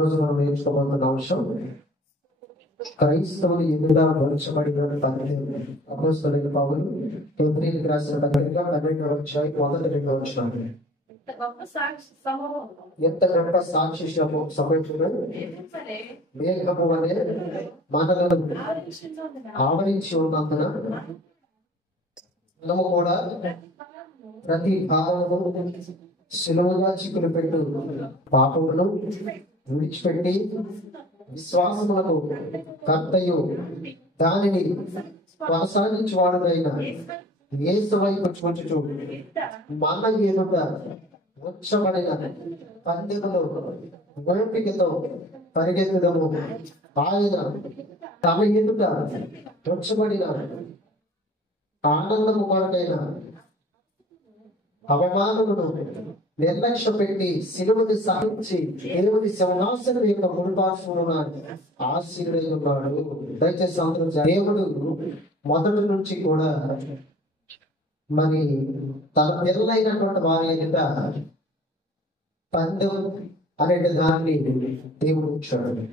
ఈరోజు మనం నేర్చుకోబోతున్న అంశం క్రైస్తవులు ఎదురుగా ఉంచబడిన పద్ధతి. అపోస్తలుడైన పౌలు హెబ్రీయులకు రాసిన పత్రిక 12వ అధ్యాయం 1-2 వచనాలు. ఎంత గొప్ప సాక్షి సమూహం మేఘము వలె మనలను ఆవరించి ఉన్నందున మనము కూడా ప్రతి భావము సులువుగా చిక్కులు పెట్టు పాపములను విడిచిపెట్టి విశ్వాసములకు కర్తయు దానిని కొనసాగించువాడునైన యేసు వైపు చూచుచు మన ఎదుట ఉంచబడిన పందెములో ఓపికతో పరిగెత్తుదము. ఆయన తమ ఎదుట ఉంచబడిన ఆనందము కొరకైన అవమానమును నిర్లక్ష్య పెట్టి శిలువను సహించి దేవుని సింహాసనం యొక్క ముడిపార్శ్వమున ఆశీనుడై ఉన్నాడు. దయచేసి అందరూ దేవుడు మొదటి నుంచి కూడా మరి తన పిల్లలైనటువంటి వారి ఎదుట పందెం అనే దాన్ని దేవుడు ఉంచాడు.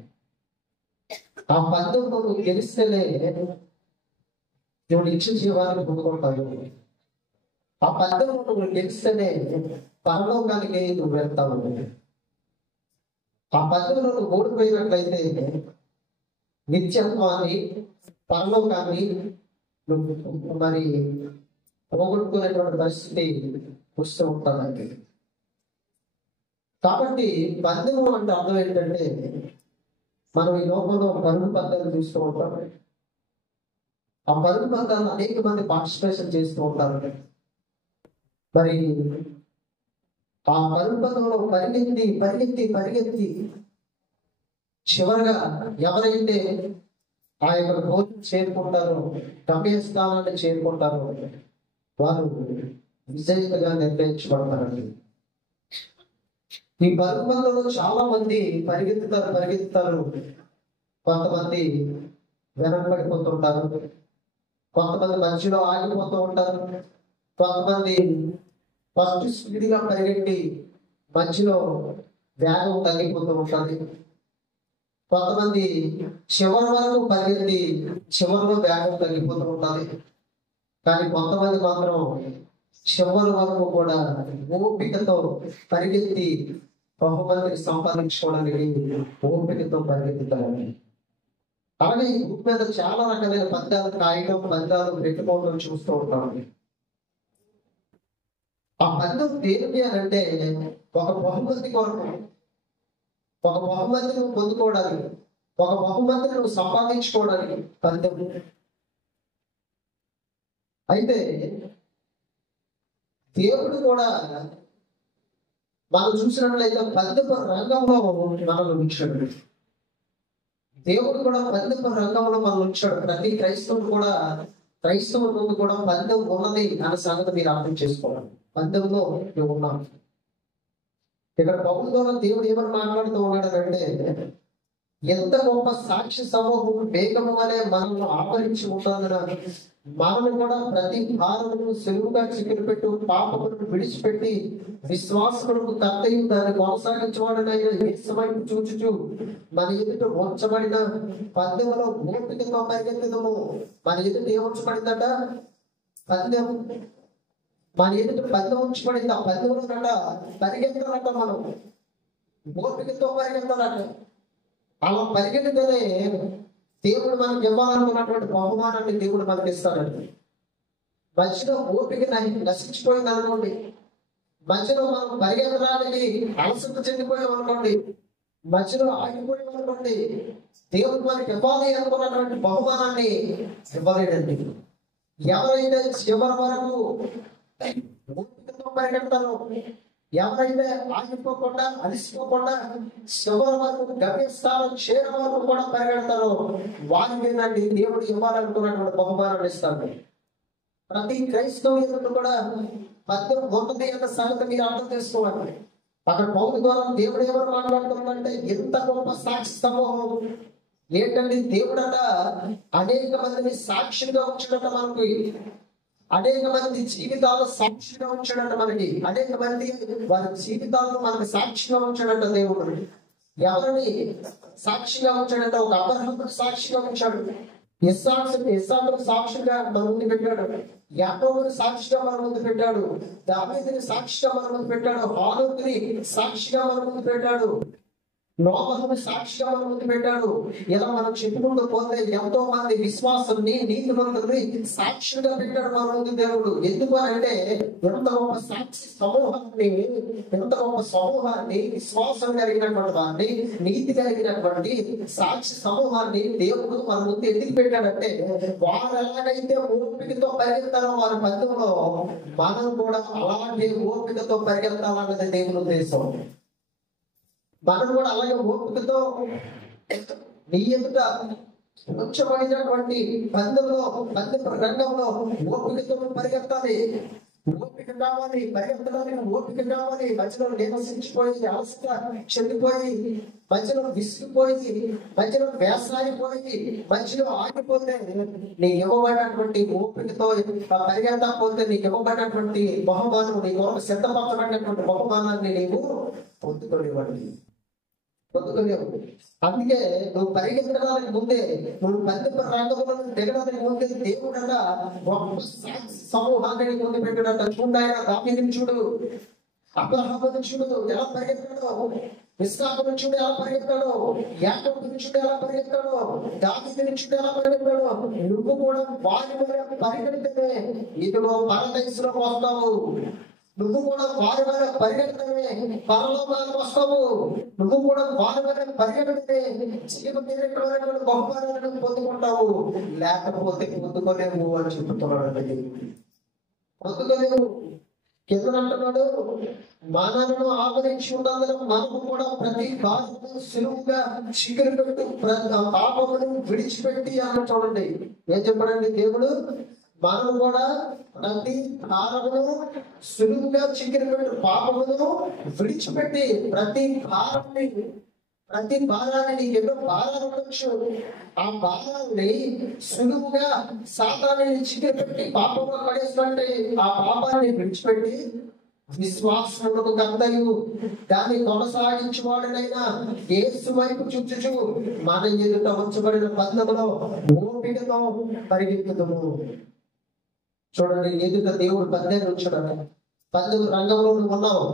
ఆ పందెంలో గెలిస్తేనే దేవుడు ఇచ్చిన జీవాన్ని పొందుకుంటాడు. ఆ పందెంలో నువ్వు గెలిస్తేనే పరలోకానికి నువ్వు వెళ్తావు. ఆ పందెంలో నువ్వు ఓడిపోయినట్లయితే నిత్యత్వాన్ని పరలోకాన్ని నువ్వు మరి పోగొట్టుకునేటువంటి పరిస్థితి వస్తూ ఉంటుందండి. కాబట్టి పందెము అంటే అర్థం ఏంటంటే మనం ఈ లోకంలో పరుగు పందాలు చూస్తూ ఉంటాం. ఆ పరుగు పందాలు అనేక మంది పార్టిసిపేషన్ చేస్తూ ఉంటారు. మరి ఆ పరుగు పందంలో పరిగెత్తి పరిగెత్తి పరిగెత్తి చివరగా ఎవరైతే ఆ యొక్క గోల్ చేరుకుంటారో, గమ్యస్థానాన్ని చేరుకుంటారో వారు విజేతగా నిర్ణయించబడతారండి. ఈ పరుగు పందంలో చాలా మంది పరిగెత్తుతారు. కొంతమంది వెనకబడిపోతుంటారు, కొంతమంది మధ్యలో ఆగిపోతూ ఉంటారు, కొంతమంది ఫస్ట్ స్పీడ్గా పరిగెట్టి మధ్యలో వేగం తగ్గిపోతూ ఉంటుంది, కొంతమంది చివరి వరకు పరిగెత్తి చివరిలో వేగం తగ్గిపోతూ ఉంటుంది. కానీ కొంతమంది మాత్రం చివరి వరకు కూడా ఓపికతో పరిగెత్తి బహుమందిని సంపాదించుకోవడానికి ఓపికతో పరిగెత్తుతారు. అలాగే ఈ గ్రూప్ మీద చాలా రకాలైన పందాలు కాయడం, పందాలు పెట్టుకోవడం చూస్తూ ఉంటారు. ఆ పందెం దేనికి అని అంటే ఒక బహుమతి కొరకు, ఒక బహుమతిని నువ్వు పొందుకోవడానికి, ఒక బహుమతిని నువ్వు సంపాదించుకోవడానికి పందెం. అయితే దేవుడు కూడా మనం చూసినట్లయితే పందెపు రంగంలో మనల్ని ఉంచాడు. దేవుడు కూడా పందెపు రంగంలో మనం ఉంచాడు. ప్రతి క్రైస్తవుడు ముందు కూడా పందెం ఉన్నది అనే సంగతి మీరు అర్థం చేసుకోవాలి. పందెంలో నువ్వు ఉన్నావు. ఇక్కడ పౌలు ద్వారా దేవుడు ఏమని మాట్లాడుతూ ఉన్నాడంటే, ఎంత గొప్ప సాక్షి సమూహం మేఘము వలె మనల్ని ఆవరించి ఉంటుందన మనల్ని కూడా ప్రతి భారమును సులువుగా చిక్కులు పెట్టు పాపములను విడిచిపెట్టి విశ్వాసములకు కర్తయు దాన్ని కొనసాగించేవాడనైన యేసు వైపు చూచుచు మన ఎదుట ఉంచబడిన పందెములో ఓపికతో పరిగెత్తుదము. మన ఎదుట ఏముంచబడిందట? పందెం. మన ఎదుట పందెం ఉంచబడింది. ఆ పందెంలో కట పరిగెత్తాలట, మనం ఓపికతో పరిగెత్తాలట. అలా పరిగెత్తితేనే దేవుడు మనకి ఇవ్వాలనుకున్నటువంటి బహుమానాన్ని దేవుడు మనకి ఇస్తాడండి. మధ్యలో ఓపిక నశించిపోయింది అనుకోండి, మధ్యలో మనం పరిగెత్తడానికి అలసట చెందిపోయాం అనుకోండి, మధ్యలో ఆగిపోయాం అనుకోండి, దేవుడు మనకి ఇవ్వాలి అనుకున్నటువంటి బహుమానాన్ని ఇవ్వలేడండి. ఎవరైతే చివరి వరకు ఓపికతో పరిగెడతారో, ఎవరైతే ఆగిపోకుండా అలసిపోకుండా చివరి వరకు గమ్యస్థానం చేరే వరకు కూడా పరిగెడతారో వారికి దేవుడు ఇవ్వాలనుకున్నటువంటి బహుమానాన్ని ఇస్తాడు. ప్రతి క్రైస్తవులకు కూడా పందెం ఉన్నది అన్న సంగతి మీరు అర్థం చేసుకోవాలి. అక్కడ పౌలు ద్వారా దేవుడు ఎవరు మాట్లాడుతున్నాడంటే, ఎంత గొప్ప సాక్షి సమూహం ఏంటండి. దేవుడట అనేక మందిని సాక్షిగా ఉంచడట, మనకు అనేక మంది జీవితాలు సాక్షిగా ఉంచాడంట. మనకి అనేక మంది వారి జీవితాలను మనకు సాక్షిగా ఉంచాడంట దేవుడు. ఎవరిని సాక్షిగా ఉంచాడంటే ఒక అబ్రహామును సాక్షిగా ఉంచాడు. ఇస్సాకును సాక్షిగా మన ముందు పెట్టాడు. యాకోబుని సాక్షిగా మన ముందు పెట్టాడు. దావీదుని సాక్షిగా మన ముందు పెట్టాడు. హానోకుని సాక్షిగా మన ముందు పెట్టాడు. నోవహుని సాక్షిగా మన ముందు పెట్టాడు. ఇలా మనం చెప్పుకుంటూ పోతే ఎంతో మంది విశ్వాసుల్ని, నీతిమంతుల్ని సాక్షిగా పెట్టాడు మన ముందు దేవుడు. ఎందుకు అంటే ఎంత గొప్ప సాక్షి సమూహాన్ని, ఎంత గొప్ప సమూహాన్ని, విశ్వాసం కలిగినటువంటి వారిని, నీతి కలిగినటువంటి సాక్షి సమూహాన్ని దేవుడు మన ముందు ఎందుకు పెట్టాడంటే వారు ఎలాగైతే ఓపికతో పరిగెత్తారో వారి పద్ధతిలో మనం కూడా అలాగే ఓపికతో పరిగెత్తాలన్నది దేవుని ఉద్దేశం. మనం కూడా అలాగే ఓపికతో నీ ఎదుట ఉంచబడినటువంటి పందెంలో, రంగంలో ఓపికతో పరిగెత్తాలి. ఓపిక కావాలి, పరిగెత్తడానికి ఓపిక కావాలి. మధ్యలో నివసించిపోయి, అలసట చెందిపోయి, మధ్యలో విసిగిపోయి, మధ్యలో వేసాగిపోయి, మధ్యలో ఆగిపోతే నీ ఇవ్వబడినటువంటి ఓపికతో పరిగెత్తకపోతే నీకు ఇవ్వబడినటువంటి బహుమానం, నీ కొరకు సిద్ధపరచబడినటువంటి బహుమానాన్ని నీవు పొందుకోనివ్వండి. అందుకే నువ్వు పరిగెత్తడానికి ముందే, నువ్వు పందెపు రంగంలో దిగడానికి ముందే దేవుడు గొప్ప సమూహాన్ని ముందు పెట్టాడట. చూడాయన దావీదుని చూడు, అబ్రహాముని చూడు ఎలా పరిగెత్తాడో, ఇస్సాకుని చూడు ఎలా పరిగెత్తాడో, యాకోబుని చూడు ఎలా పరిగెత్తాడో, దావీదుని చూడు ఎలా పరిగెత్తాడో. నువ్వు కూడా వారి వల్ల పరిగెడితే ఇదిగో పరదేశంలోకి వస్తావు. నువ్వు కూడా వారి వల్ల పరిగెడితే పరలోకానికి వస్తావు. నువ్వు కూడా వారి వల్ల పరిగెడితే జీవితమైనటువంటి బహుమానాలను పొందుకుంటావు. లేకపోతే పొందుకోలేవు అని చెప్తున్నాడు. పొందుకోలేవు. కిందంటున్నాడు, మనలను ఆవరించి ఉన్నందున మనము కూడా ప్రతి భారము సులువుగా చిగురు పెట్టు పాపమును విడిచిపెట్టి అన్న చూడండి. ఏం చెప్పాడండి దేవుడు? మనం కూడా ప్రతి భారమును సులువుగా చిగురు పెట్టు పాపమును విడిచిపెట్టి, ప్రతి భారాన్ని నీకు ఎన్నో భారాలు ఉండొచ్చు, ఆ భారాన్ని సులువుగా సాతాన్ని చిగురు పెట్టి పాపంలో పడేసినట్టే ఆ పాపాన్ని విడిచిపెట్టి విశ్వాసములకు కర్తయు దాన్ని కొనసాగించువాడనైనా యేసు వైపు చూచుచు మన ఎదుట ఉంచబడిన పందెములో ఓపికతో పరిగెత్తుదుము. చూడండి, ఎదుట దేవుడు పందెం ఉంచాడు. పందెం రంగంలో నువ్వు ఉన్నావు.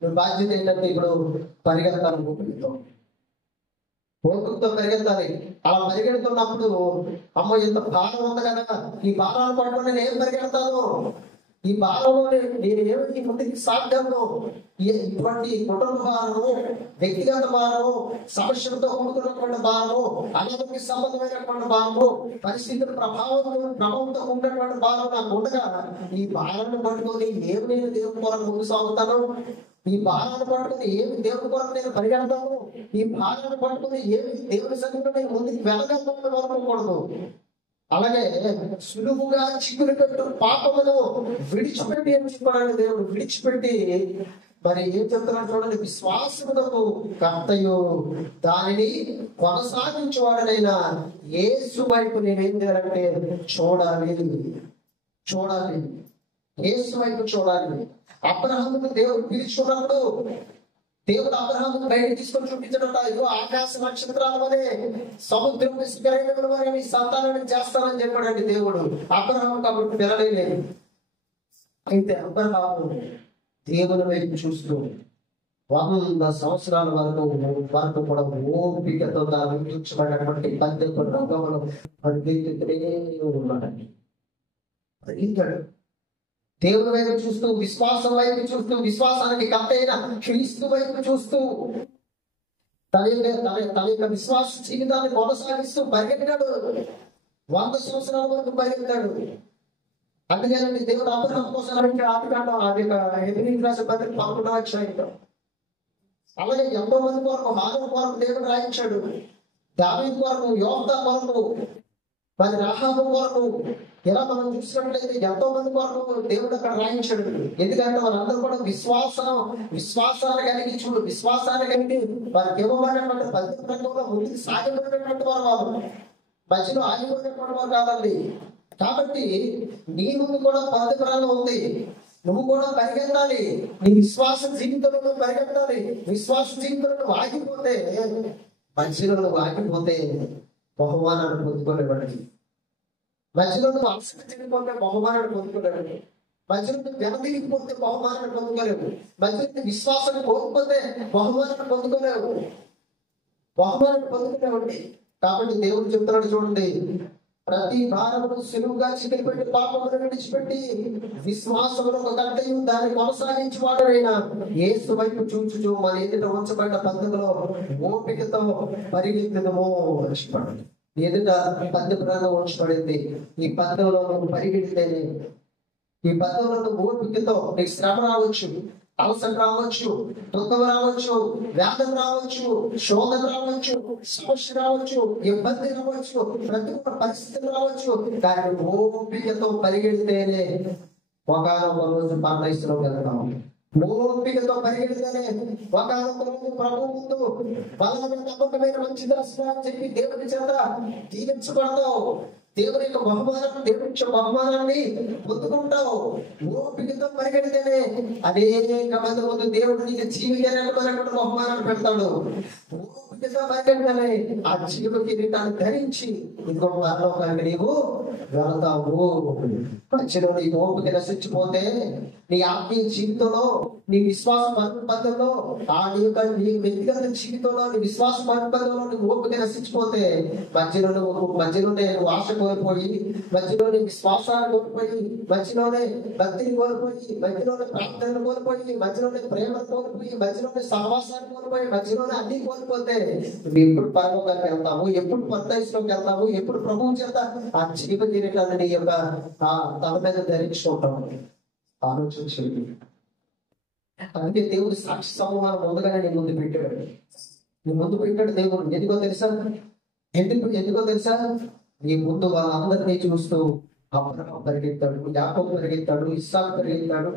నువ్వు బాధ్యత ఏంటంటే ఇప్పుడు పరిగెత్తాలి. ఓపికతో పరిగెత్తాలి. అలా పరిగెడుతున్నప్పుడు అమ్మ ఎంత భారం ఉంది కదా, ఈ భారాలు పట్టుకుని నేను ఏం పరిగెడతాను, ఈ భారంలో నేను ఏమిటి ముందుకు సాధ్యము, ఇటువంటి కుటుంబ భారము, వ్యక్తిగత భారము, సమస్యలతో కూడుకున్నటువంటి భారము, అనారోగ్య సంబంధమైనటువంటి భారము, పరిస్థితుల ప్రభావంతో ఉన్నటువంటి భారం నాకు ఉండగా ఈ భారాన్ని పట్టుకొని ఏమి నేను దేవుని కొరకు ముందు సాగుతాను, ఈ భారాన్ని పట్టుకుని ఏమి దేవుని కొరకు నేను పరిగెడతాను, ఈ భారాన్ని పట్టుకుని ఏమి దేవుని సన్నిధిలో నేను ముందుకు వెళ్ళగలను అనుకోకూడదు. అలాగే సులువుగా చిగురు పెట్టు పాపమును విడిచిపెట్టి అని చెప్పాడు దేవుడు. విడిచిపెట్టి మరి ఏం చెప్తున్నాడు చూడండి, విశ్వాసమునకు కర్తయు దానిని కొనసాగించేవాడనైనా యేసు వైపు నేనేం చేయాలంటే చూడాలి. యేసు వైపు చూడాలి. అబ్రహామును దేవుడు పిలుచుకున్నప్పుడు దేవుడు అబ్రహామును బయట తీసుకొని చూపించడం, ఇదిగో ఆకాశ నక్షత్రాల వలె సముద్రం శిఖరముల వలె నీ సంతానాన్ని చేస్తానని చెప్పాడండి దేవుడు. అబ్రహాము కాబట్టి పిల్లలేదు. అయితే అబ్రహాము దేవుని వైపు చూస్తూ 100 సంవత్సరాల వరకు కూడా ఓపికతో దానిటువంటి పందెపు రంగంలో పరిగెత్తుతూనే ఉన్నాడండి. పరిగెత్తాడు. దేవుని వైపు చూస్తూ, విశ్వాసం వైపు చూస్తూ, విశ్వాసానికి కర్తైన క్రీస్తు వైపు చూస్తూ తన యొక్క విశ్వాస జీవితాన్ని కొనసాగిస్తూ పరిగెత్తాడు. 100 సంవత్సరాల వరకు పరిగెత్తాడు. అందుకేనండి దేవుడు అబ్రహాం కోసం ఆదికాండం హెబ్రీయులకు రాసిన పత్రిక 11వ అధ్యాయంలో అలాగే ఎంతో మంది కొరకు, హాగరు కొరకు దేవుడు రాయించాడు. దావీదు కొరకు, యోఫ్తా కొరకు, మరి రాహాబు కొరకు, ఇలా మనం చూసినట్లయితే ఎంతో మంది కొరకు దేవుడు అక్కడ రాయించాడు. ఎందుకంటే వాళ్ళందరూ కూడా విశ్వాసాన్ని కలిగి వారికి ఇవ్వబడినటువంటి పందెపు రంగంలో ముందుకు సాగబడినటువంటి వారు మధ్యలో ఆగిపోయినటువంటి వారు కాదండి. కాబట్టి నీ ముందు కూడా పందెపు రంగం ఉంది. నువ్వు కూడా పరిగెత్తాలి. నీ విశ్వాస జీవితంలో నువ్వు పరిగెత్తాలి. విశ్వాస జీవితంలో నువ్వు ఆగిపోతే, మధ్యలో నువ్వు ఆగిపోతే బహుమానాన్ని పొందుకోలేవాడికి. మధ్యలో నువ్వు ఆసక్తి చెందిపోతే బహుమానాన్ని పొందుకోలేవు. మధ్యలో నువ్వు వెనదిరిగిపోతే బహుమానాన్ని పొందుకోలేవు. మధ్యలో విశ్వాసం కోల్పోతే బహుమానాన్ని పొందుకోలేవు. బహుమానాన్ని పొందుకునేవండి. కాబట్టి దేవుడు చెప్తున్నాడు చూడండి, ప్రతి భారమును సులువుగా చికిలిపెట్టి పాపమును విడిచిపెట్టి విశ్వాసములకు కట్టయు దాన్ని కొనసాగించి వాడైనా యేసు వైపు చూచుచు మన ఎదుట ఉంచబడిన పందెములో ఓపికతో పరిగెత్తుదము ఉంచబడింది. ఎదుట పందెములో ఉంచబడింది. ఈ పందెంలో నువ్వు పరిగెడితేనే, ఈ పందెంలో నువ్వు ఓపికతో, నీకు శ్రమ రావచ్చు, అవసరం రావచ్చు, దుఃఖం రావచ్చు, వ్యాధం రావచ్చు, శోధన రావచ్చు, సమస్య రావచ్చు, ఇబ్బంది రావచ్చు, ప్రతికూల పరిస్థితులు రావచ్చు. కానీ ఓపికతో పరిగెడితేనే ఒకనొక రోజు పరదేశంలోకి వెళ్తాం. ఓపికతో పరిగెడితేనే ఒకనొక రోజు ప్రభు ముందు బలమైన నమ్మకమైన మంచి దర్శనం అని చెప్పి దేవుని చేత దీవించబడతావు. దేవుని యొక్క బహుమానం, దేవుని యొక్క బహుమానాన్ని పొందుకుంటావు. ఓపికతో పరిగెడితేనే అనేక మంది ముందు దేవుడు నీకు జీవితమైనటువంటి బహుమానాన్ని పెడతాడు. ఓపికతో పరిగెడితేనే ఆ జీవ కిరీటాన్ని ధరించి ఇంకొక పరలోకానికి నీవు వెళతావు. మధ్యలో నీ ఓపిక నశించిపోతే నీ ఆత్మీయ జీవితంలో, నీ విశ్వాస పరుపంలో, ఆ నీ యొక్క నీ వ్యక్తిగత జీవితంలో, నీ విశ్వాస పరుపంలో నీ ఓపిక నశించిపోతే మధ్యలోనే నువ్వు ఆశ కోల్పోయి, మధ్యలోనే విశ్వాసాన్ని కోల్పోయి, మధ్యలోనే భక్తిని కోల్పోయి, మధ్యలోనే ప్రార్థనను కోల్పోయి, మధ్యలోనే ప్రేమను కోల్పోయి, మధ్యలోనే సహవాసాన్ని కోల్పోయి, మధ్యలోనే అన్ని కోల్పోతే నువ్వు ఎప్పుడు పరలోకానికి వెళ్తావు, ఎప్పుడు పరదేశంలోకి వెళ్తావు, ఎప్పుడు ప్రభువు చేత ఆ జీవ కిరీటాన్ని నీ యొక్క తల మీద ధరించుకుంటావు. ఆలోచించండి. అందుకే దేవుడు సాక్షి సమూహాన్ని ముందుగానే నీ ముందు పెట్టాడు. నీ ముందు పెట్టాడు దేవుడు. ఎందుకో తెలుసా? నీ ముందు వాళ్ళందరినీ చూస్తూ అబ్రహాము పరిగెత్తాడు, యాకోబు పరిగెత్తాడు, ఇస్సాకు పరిగెత్తాడు,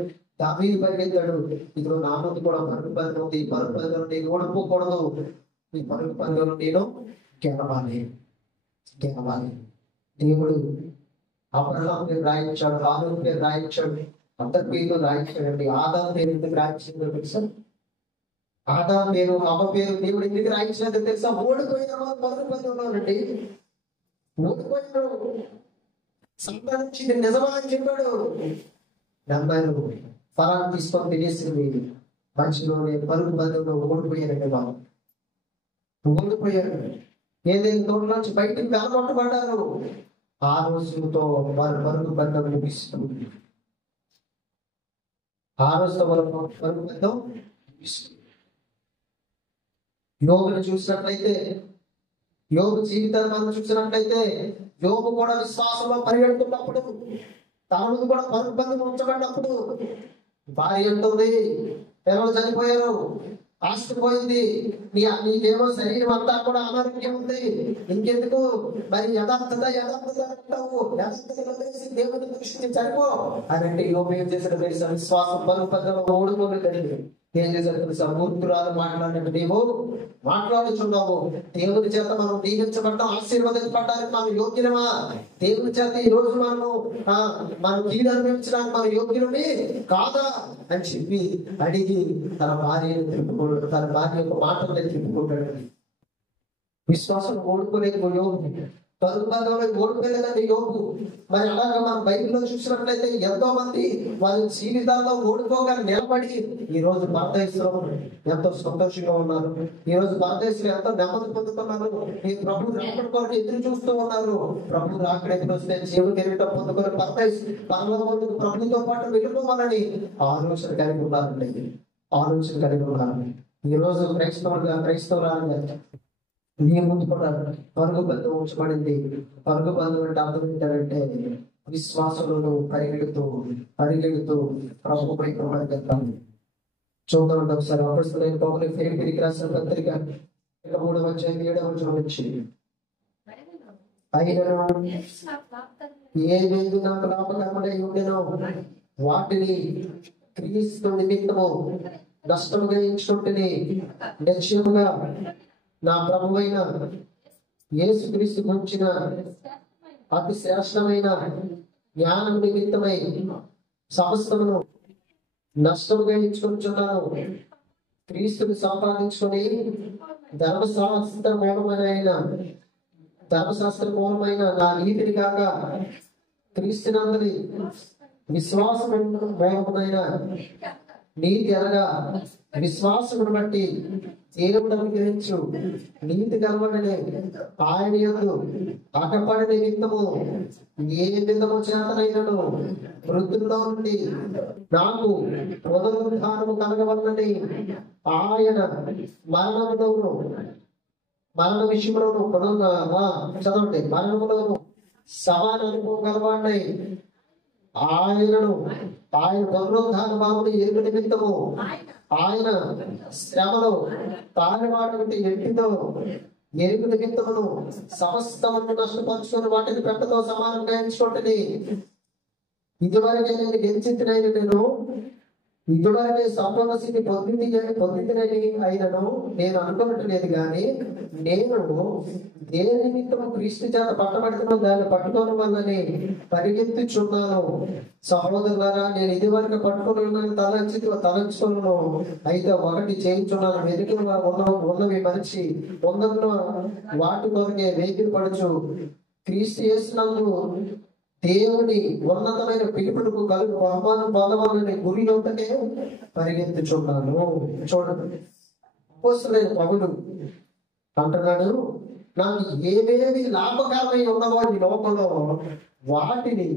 దావీదు పరిగెత్తాడు. ఇదిగో నా ముందు కూడా పరుగు పందెం ఉంది. ఈ పరుగు పందెంలో నేను ఓడిపోకూడదు. ఈ పరుగు పందెంలో నేను గెలవాలి. దేవుడు అబ్రహాము పేరు రాయించాడు, హానోకు పేరు రాయించాడు, అందరి పేరు రాయించాడండి. ఆదాము పేరు ఎందుకు రాయించిందో తెలుసా? ఆదాము పేరు, అమ్మ పేరు దేవుడు ఎందుకు రాయించినదో తెలుసా? ఓడిపోయిన పరుగు పందెంలోనండి. ఓడిపోయాడు. సంపాదించింది నిజమా అని చెప్పాడు. నమ్మారు. ఫలాన్ని తీసుకొని తెలిసింది. మధ్యలోనే పరుగు పందెంలో ఓడిపోయారండి. వాళ్ళు ఓడిపోయారు. ఏదైనా తోట నుంచి బయటికి వెలగొట్టబడ్డారు. ఆ రోజుతో వారు పరుగు పందెం ముగిస్తుంది. ఆ రోజుతో పరుగు పందెం ముగిస్తుంది. యోగును చూసినట్లయితే, యోగు జీవితాన్ని మనం చూసినట్లయితే, యోగు కూడా విశ్వాసంలో పరిగెడుతున్నప్పుడు, తనకు కూడా పరుగు పందెం ఉంచబడినప్పుడు భార్య ఉంటుంది, పిల్లలు చనిపోయారు, ఆస్తి పోయింది, నీకేమో శరీరం అంతా కూడా అనారోగ్యం ఉంది, ఇంకెందుకు మరి యథార్థత అంటావు, యథార్థతలో తెలిసి దేవుని దృష్టిని చనిపో అని అంటే యోగు ఏం చేశాడు తెలుసా? విశ్వాసం పరుగు పందెంలో ఓడిపోలేదండి. ఏం చేశాడు తెలుసా? మూర్ఖురాలు మాట్లాడినట్టు నీవు మాట్లాడుచున్నావు. దేవుని చేత మనం దీవించబడ్డాం, ఆశీర్వదించబడ్డానికి మనం యోగ్యులమా? దేవుని చేత ఈ రోజు మనం కీడు అనుభవించడానికి మనం యోగ్యులమే కాదా అని చెప్పి అడిగి తన భార్యను తిప్పుకోడు, తన భార్య యొక్క మాటలను తిప్పుకుంటాడు. విశ్వాసం ఓడిపోలేదు యోగు, పరుగు పందెంలో ఓడిపోలేదండి యోగు. మరి అలాగా మనం బైబిల్లో చూసినట్లయితే ఎంతో మంది వాళ్ళ జీవితాల్లో ఓడిపోగా నిలబడి ఈ రోజు పరదేశంలో ఎంతో సంతోషంగా ఉన్నారు. ఈ రోజు పరదేశంలో ఎంతో నెమ్మది పొందుతున్నారు. ఈ ప్రభు రాకడ కొరకు ఎదురు చూస్తూ ఉన్నారు. ప్రభు రాకడ ఎదురు వస్తే జీవ కిరీటం పొందుకొని పరలోకమునకు ప్రభుతో పాటు వెళ్ళిపోవాలని ఆలోచన కలిగి ఉన్నారండి. ఈ రోజు క్రైస్తవురాలు నీ ముందు కూడా పరుగు పందెం ఉంచబడింది. పరుగు పందెం అంటే అర్థం ఏంటంటే విశ్వాసంలో పరిగెడుతూ ప్రభు వైపు వెళ్తాము. చూడండి ఒకసారి అపొస్తలులైన పౌలు ఫిలిప్పీయులకు రాసిన పత్రిక 3:7 నుంచి, అయినను ఏవేవి నాకు లాభకరములై ఉండెనో వాటిని క్రీస్తు నిమిత్తము నష్టముగా ఎంచుకుంటుని నిశ్చయముగా నా ప్రభువైన యేసుక్రీస్తు గురించిన అతి శ్రేష్టమైన జ్ఞానం నిమిత్తమై సమస్తమును నష్టముగా ఎంచుకుంటున్నాను. క్రీస్తుని సంపాదించుకొని ధర్మశాస్త్ర మూలమైన నా నీతిని కాక క్రీస్తునందరి విశ్వాసం మూలమైన నీతి అనగా విశ్వాసమును బట్టి దేవుడు అనుగ్రహించు నీతి కలవడనే ఆయన యందు అటపడి నిమిత్తము ఏ విధము చేతనైనను వృద్ధుల్లో నుండి నాకు పునరుద్ధానము కలగవలనని ఆయన మరణ విషయంలోను చదవండి, మరణములోను సమాన అనుభవం కలవాడినై ఆయన పునరుద్ధాన భావమును ఎరుగు నిమిత్తము ఆయన శ్రమలో తాగివాడు ఎట్టితో ఎరుగు నిమిత్తమును సమస్తమును నష్టపరుచుకుని వాటిని పెట్టతో సమానంగా ఎంచుకుంటుంది. ఇదివరకే నేను గెలిచిందినైనా ఇదివరకే సంపూర్ణ స్థితి పొందినని అయినను నేను అనుకోవట్లేదు, కానీ నేను దేని నిమిత్తము క్రీస్తు చేత పట్టబడుతున్న దాన్ని పట్టుకోవడం వల్లనే పరిగెత్తుచున్నాను. సహోదరులారా, నేను ఇది వరకు పట్టుకుని తలంచుకున్నాను, అయితే ఒకటి చేయించున్నాను, వెనుకగా ఉన్నవి మరిచి ఉన్నన్న వాటి కొరకే వేగిరి పడుచు క్రీస్తు యేసునందు దేవుని ఉన్నతమైన పిలుపులకు కలుగు బహుమానం పొందవాలని గురిలోకే పరిగెత్తుచున్నాను. చూడండి, అపోస్తలుడైన పౌలు అంటున్నాడు, నాకు ఏవేవి లాభకరమై ఉన్నవో ఈ లోకంలో వాటిని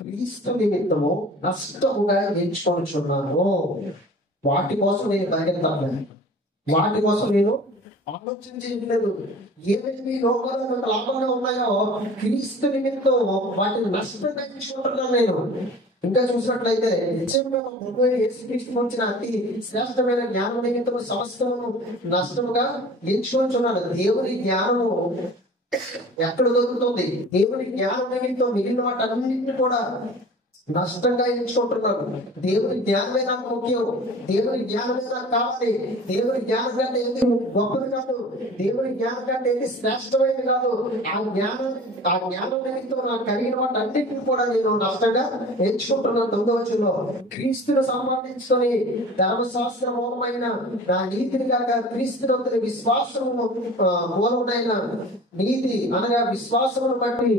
క్రీస్తు నిమిత్తము నష్టముగా ఎంచుకొనిచున్నాను. వాటి కోసం నేను పరిగెత్తాను, వాటి కోసం నేను ఆలోచించలేదు. ఏవేవి లోకంలో నాకు లాభంగా ఉన్నాయో క్రీస్తు నిమిత్తం వాటిని నష్టంగా ఎంచుకుంటున్నాను నేను. ఇంకా చూసినట్లయితే నిజంగా యేసుక్రీస్తు వచ్చిన అతి శ్రేష్టమైన జ్ఞానం నిమిత్తము సమస్తము నష్టముగా ఎంచుకుంటున్నాను. దేవుని జ్ఞానము ఎక్కడ దొరుకుతుంది? దేవుని జ్ఞానం నిమిత్తం మిగిలిన వాటన్నింటినీ కూడా నష్టంగా ఎంచుకుంటున్నాను. దేవుని జ్ఞానమే నాకు ముఖ్యం, దేవుని జ్ఞానమే నాకు కావాలి. దేవుని జ్ఞానం కంటే ఏది గొప్పది కాదు, దేవుని జ్ఞానం కంటే ఏది శ్రేష్టమైనది కాదు. ఆ జ్ఞానం నిమిత్తం నాకు కలిగిన వాటి అన్నింటిని కూడా నేను నష్టంగా ఎంచుకుంటున్నాను. 9వ వచనంలో క్రీస్తును సంపాదించుకొని ధర్మశాస్త్ర మూలమైన నా నీతిని కాక క్రీస్తునందరి విశ్వాసము మూలమైన నీతి అనగా విశ్వాసమును బట్టి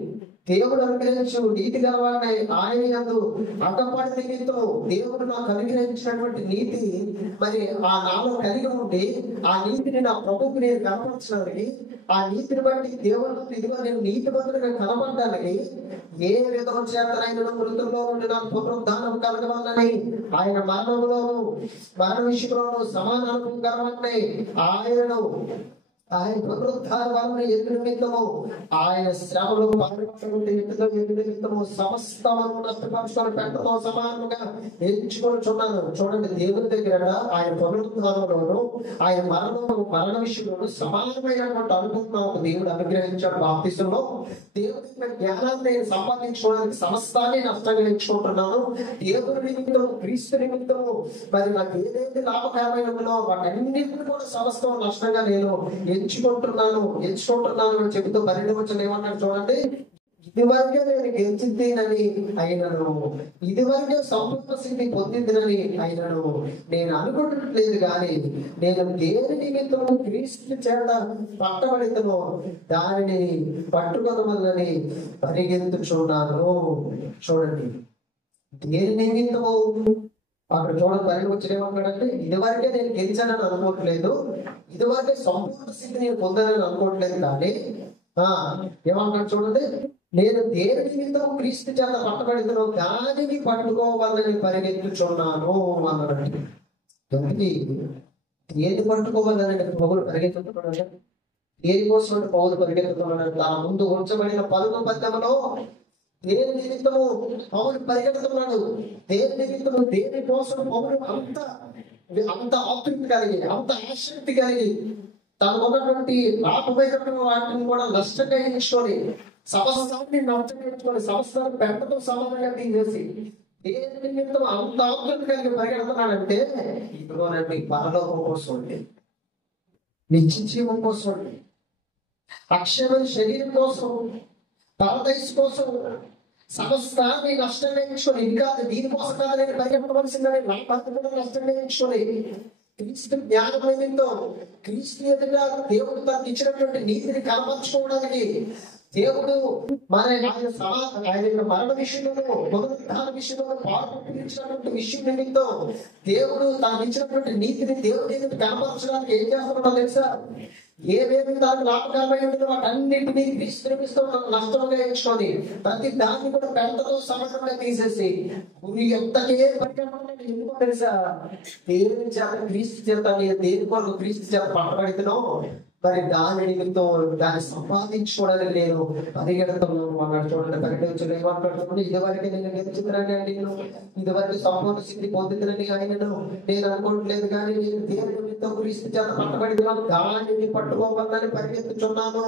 దేవుడు అనుగ్రహించు నీతి గలవాడిని ఆయన యందు అడ్డపడి నిమిత్తం దేవుడు నాకు అనుగ్రహించినటువంటి నీతి మరి ఆ నాలో కలిగి ఉండి ఆ నీతిని నా ప్రభువుకి నేను కనపరచడానికి, ఆ నీతిని బట్టి దేవుడు ఇదిగో నేను నీతి మంత్రులుగా కనపడడానికి ఏ విధం చేతనైనా మృతుల్లో నుండి నాకు పునరుద్ధానం కలగవాలని ఆయన మరణ విషయంలోనూ సమాన అనుభవం కలవాలని ఆయన పునరుద్ధారణ ఎదురు నిమిత్తము ఆయన శ్రమలో పాల్గొంటే నిమిత్తము సమస్తము నష్టపరుచుకొని పెట్టతో సమానంగా ఎంచుకొనిచున్నాను. చూడండి, దేవుని దగ్గర ఆయన పునరుద్ధారంలోను ఆయన మరణ విషయంలోను సమానమైనటువంటి అనుభవం దేవుడు అనుగ్రహించాడు. బాప్తిసంలో దేవుడి జ్ఞానాన్ని సంపాదించుకోవడానికి సమస్తాన్ని నష్టంగా ఎంచుకుంటున్నాను. దేవుని నిమిత్తము క్రీస్తు నిమిత్తము మరి నాకు ఏదైతే లాభకరమైనదో వాటన్నింటినీ కూడా సమస్తం నష్టంగా నేను ఎంచుకుంటున్నాను అని చెబుతూ 12వ వచనం ఏమన్నాడు చూడండి, ఇదివరకే నేను గెలిచిందేనని అయినను, ఇదివరకే సంపూర్ణ స్థితి పొందిందినని అయినను నేను అనుకుంటలేదు, కానీ నేను దేని నిమిత్తము క్రీస్తు చేత పట్టబడితను దానిని పట్టుకొనవలనని పరిగెత్తుచున్నాను. చూడండి, దేని నిమిత్తము అక్కడ చూడండి 12వ వచనం ఏమంటాడంటే, ఇదివరకే నేను గెలిచానని అనుకోవట్లేదు, ఇదివరకే సంపూర్ణ స్థితి నేను పొందానని అనుకోవట్లేదు, కానీ ఏమంటాడు చూడండి, నేను దేని నిమిత్తము క్రీస్తు చేత పట్టబడితేనో దానిని పట్టుకోవాలని పరిగెత్తుచున్నాను అన్నాడు. ఏది పట్టుకోవాలని పౌలు పరిగెత్తుతున్నాడు? దేనికోసం పౌలు పరిగెత్తుతున్నాడు? తన ముందు ఉంచబడిన 11వ పద్యంలో దేని నిమిత్తము పౌలు పరిగెత్తుతున్నాడు, దేని నిమిత్తము దేని కోసం పౌలు అంత ఆతృప్తి కలిగి, అంత ఆసక్తి కలిగి తనకున్నటువంటి లాభమైనటువంటి వాటిని కూడా నష్టంగా ఎంచుకొని సమస్తాన్ని నష్టంగా ఎంచుకొని సమస్తాన్ని పెద్దతో సమానంగా తీసేసి దేని నిమిత్తం అంత ఆతృప్తి కలిగి పరిగెడుతున్నాడంటే, ఇదిగోనండి పరలోకం కోసం అండి, నిత్య జీవం కోసం అండి, అక్షయమైన శరీరం కోసం, పరదైస్ కోసం, సమస్తాన్ని నష్టంగా ఎంచుకొని, ఇంకా దీనికోసం కాదు నేను పరిగెత్తవలసిందని నా భక్తులను నష్టంగా ఎంచుకొని, క్రీస్తు జ్ఞానం నిమిత్తం, క్రీస్తు ఎదుట దేవుడు తనకు ఇచ్చినటువంటి నీతిని కనపరచుకోవడానికి, దేవుడు ఆయన యొక్క మరణ విషయంలో, పునరుద్ధాన విషయంలో పాల్గొనిచ్చినటువంటి విషయం నిమిత్తం దేవుడు తాను ఇచ్చినటువంటి నీతిని దేవుడి ఎదుట కనపరచడానికి ఏం చేస్తున్నాడో తెలుసా? ఏవేమి దాని లాభకరమై ఉంటుందో వాటన్నింటినీ క్రీస్తు నష్టంగా ఎంచుకొని, ప్రతి దాన్ని కూడా పెంటతో సమానంగా తీసేసి, గురి ఎంతకే పరికరమని ఎందుకో తెలుసా? దేవుని చేత క్రీస్తు చేత దేని కొరకు క్రీస్తు చేత పట్టబడితేనో మరి దాని నిమిత్తం దాన్ని సంపాదించుకోవడానికి నేను పరిగెడుతున్నాను అన్నాడు. చూడండి, పరిగెత్తు ఏమంటాడు? ఇదివరకు నేను గెలిచిందని నేను ఇదివరకు సంపూర్ణ స్థితి పొందుతుందని ఆయనను నేను అనుకోవట్లేదు, కానీ నేను దేవుని నిమిత్తం క్రీస్తు చేత పట్టబడినాను, దానిని పట్టుకోవాలని పరిగెత్తుచున్నాను.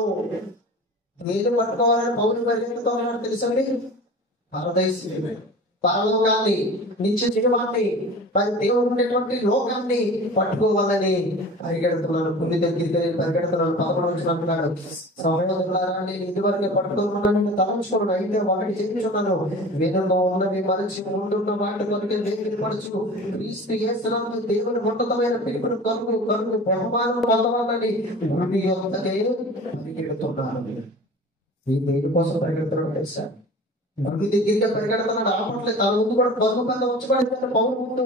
నేను పట్టుకోవాలని పౌరులు పరిగెత్తుతున్నాడు తెలుసండి. పరదేశీ పరలోకాన్ని, నిత్య జీవాన్ని, మరి దేవుడు ఉండేటువంటి లోకాన్ని పట్టుకోవాలని పరిగెడుతున్నాను. పుల్లి దగ్గరికి పరిగెడుతున్నాను. 11 అంటున్నాడు, సహోదరులారా నేను ఇదివరకు పట్టుకోవాలని తలంచుకున్నాను, అయితే ఒకటి చేయించున్నాను, వెనుక ఉన్నవి మరచి ముందున్న వాటి కొరకే దేవుని పరచు క్రీస్తు యేసునందు దేవుని ఉన్నతమైన పిలుపును కరుగు బహుమానం పొందవాలని గుడి యొక్కకే పరిగెడుతున్నాను. ఈ దేని కోసం పరిగెడుతున్నాడు తెలుసా? గుడి దగ్గరగా పరిగెడుతున్నాడు. ఆపట్లేదు. తన ముందు కూడా బరువు కింద ఉంచబడింది. పౌరు ముందు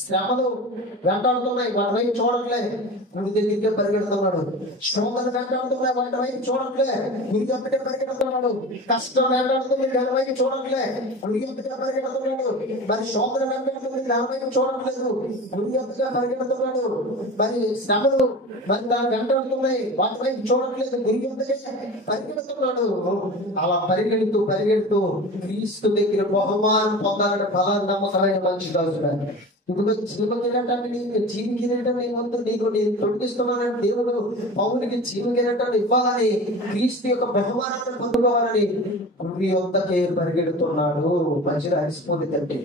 శ్రమలు వెంటాడుతున్నాయి, వాటి వైపు చూడట్లే. గుడి దగ్గరగా పరిగెడుతున్నాడు. శ్రమలు వెంటాడుతున్నాయి, వాటి వైపు చూడట్లే. గుడి ఒక్కటే పరిగెడుతున్నాడు. కష్టం వెంటాడుతుంది, దాని వైపు చూడట్లే. గుడి ఒక్కటే పరిగెడుతున్నాడు. మరి శోధన వెంటాడుతుంది, దాని వైపు చూడట్లేదు. గుడి ఒక్కగా పరిగెడుతున్నాడు. మరి శ్రమలు మరి దాన్ని వెంటాడుతున్నాయి, వాటి వైపు చూడట్లేదు. గుడి ఒక్కటే పరిగెడుతున్నాడు. అలా పరిగెడుతూ క్రీస్తు దగ్గర బహుమానం పొందాలని బలాన్ని నమ్మకమైన మంచి దాచున్నాడు. ఇప్పుడు జీవి కిరీటాన్ని ముందు నీకు నేను తొలగిస్తున్నానని దేవుడు పౌరునికి జీవి కిరీటాన్ని ఇవ్వాలని, క్రీస్తు యొక్క బహుమానాన్ని పొందుకోవాలని గుడి వద్దకే పరిగెడుతున్నాడు. మధ్యలో అలసిపోలేదండి,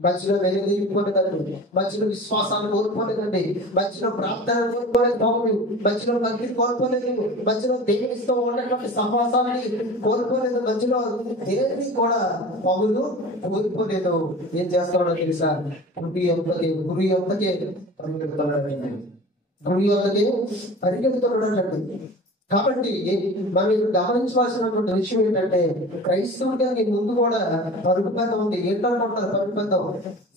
మధ్యలో వెలుగుపోలేదండి, మధ్యలో విశ్వాసాన్ని కోల్పోలేదండి, మధ్యలో ప్రార్థన కోల్పోలేదు పౌరుడు, మధ్యలో భక్తిని కోల్పోలేదు, మధ్యలో దేవునితో ఉన్నటువంటి సహవాసాన్ని కోల్పోలేదు, మధ్యలో దేనిని కూడా పౌరుడు కోల్పోలేదు. ఏం చేస్తున్నాడో తెలుసా? గురి యొక్కకే పరిగెడుతున్నాడండి. గురి యొక్కకే పరిగెడుతున్నాడండి. కాబట్టి మనం గమనించవలసినటువంటి విషయం ఏంటంటే, క్రైస్తవుడిగా నీ ముందు కూడా పరుగు పెద్ద ఉంది. ఏంటంటారు పరుగు పెద్ద?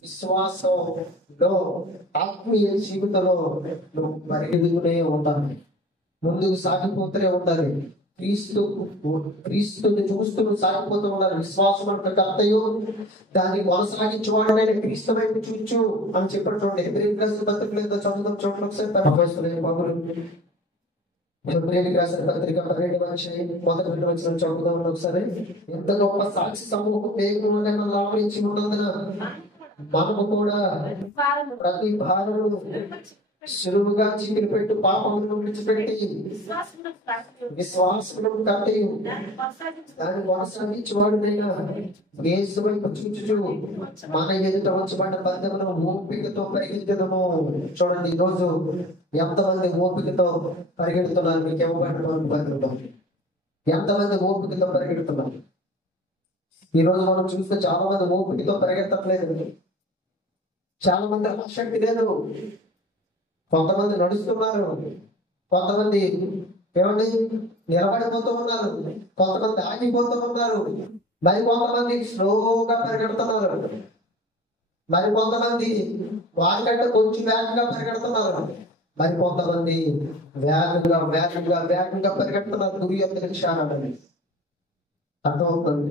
విశ్వాసంలో, ఆత్మీయ జీవితంలో నువ్వు పరిగెడుతూనే ఉంటాను, ముందుకు సాగిపోతూనే ఉండాలి. క్రీస్తుని చూస్తూ సాగిపోతూ ఉండాలి. విశ్వాసం అంటే కర్తయు దాన్ని కొనసాగించేవాడైన క్రీస్తు వైపు చూచు అని చెప్పాడు. చూడండి, హెబ్రీయులకు రాసిన పత్రికలో చదువుతాం. చూడండి ఒకసారి పౌలు హెబ్రీయులకు రాసిన పత్రిక 12 చదువుదాం ఒకసారి. ఎంత గొప్ప సాక్షి సమూహం దేవుని లాభించి ఉన్నందున మనము కూడా ప్రతి భారము సులువుగా చీకటి పెట్టు పాపములను విడిచిపెట్టి విశ్వాసమును కట్టి దాన్ని కొనసాగించేవాడునైనా యేసు వైపు చూచుచు మన ఎదుట ఉంచబడిన బంధములను ఓపికతో పరిగెత్తడము. చూడండి, ఈరోజు ఎంతమంది ఓపికతో పరిగెడుతున్నారు? మీకు ఇవ్వబడిన ఎంతమంది ఓపికతో పరిగెడుతున్నారు? ఈరోజు మనం చూస్తే చాలా మంది ఓపికతో పరిగెత్తట్లేదు. చాలా మంది ఆసక్తి లేదు. కొంతమంది నడుస్తున్నారు, కొంతమంది ఏమండి నిలబడిపోతూ ఉన్నారు, కొంతమంది ఆగిపోతూ ఉన్నారు, మరి కొంతమంది స్లోగా పరిగెడుతున్నారు, మరి కొంతమంది వారికంటే కొంచెం వేగంగా పరిగెడుతున్నారు, మరి కొంతమంది వేగంగా పరిగెడుతున్నారు. గురి యొక్క క్షానాలని అర్థమవుతుంది.